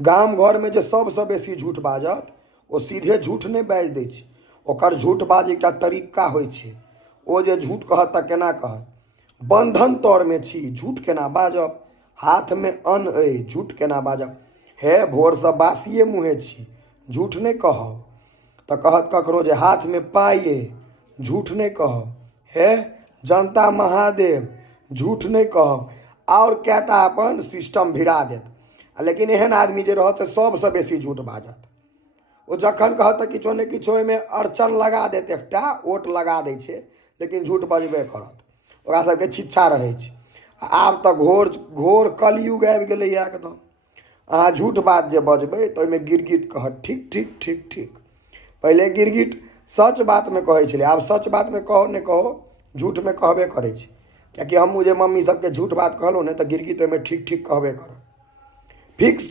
गाम घर में जो सबसे बेसी झूठ बाजत ओ सीधे झूठ नहीं बाजि दै छै, ओकर झूठ बाज एकटा तरीका होइ छै। ओ जे झूठ कहत तऽ केना कहत, बंधन तर में छी झूठ केना बाजब, हाथ में अन्न अइ झूठ केना बाजब, हे भोर से बासिए मुँहे छी झूठ नहीं कहब। तऽ कहत ककरो जे हाथ में पाइ अइ झूठ नहीं कहब, हे जनता महादेव झूठ नहीं कहब, और कैटा अपन सिस्टम भिड़ा देत। लेकिन एहन आदमी जे रहत सबसे बेसी झूठ बाजत। ओ जखन कहत तऽ किछो ने किछो एहिमे अड़चन लगा देत, एकटा ओट लगा दै छै, लेकिन झूठ बजबे करत। ओकरा सबके छिच्छा रहै छै। आब तऽ घोर घोर कलयुग आबि गेलैए एकदम। अहाँ झूठ बात जे बजबै तऽ ओहिमे गिरगिट कहत ठीक ठीक ठीक ठीक। पहिले गिरगिट सच बात में कहै छलै, आब सच बात में कहो नहीं कहो झूठ में कहबे करै छै। कियाकि हमहूँ जे मम्मी सबके झूठ बात कहलहुँ ने तऽ गिरगिट ओहिमे ठीक ठीक कहबे करत। फिक्स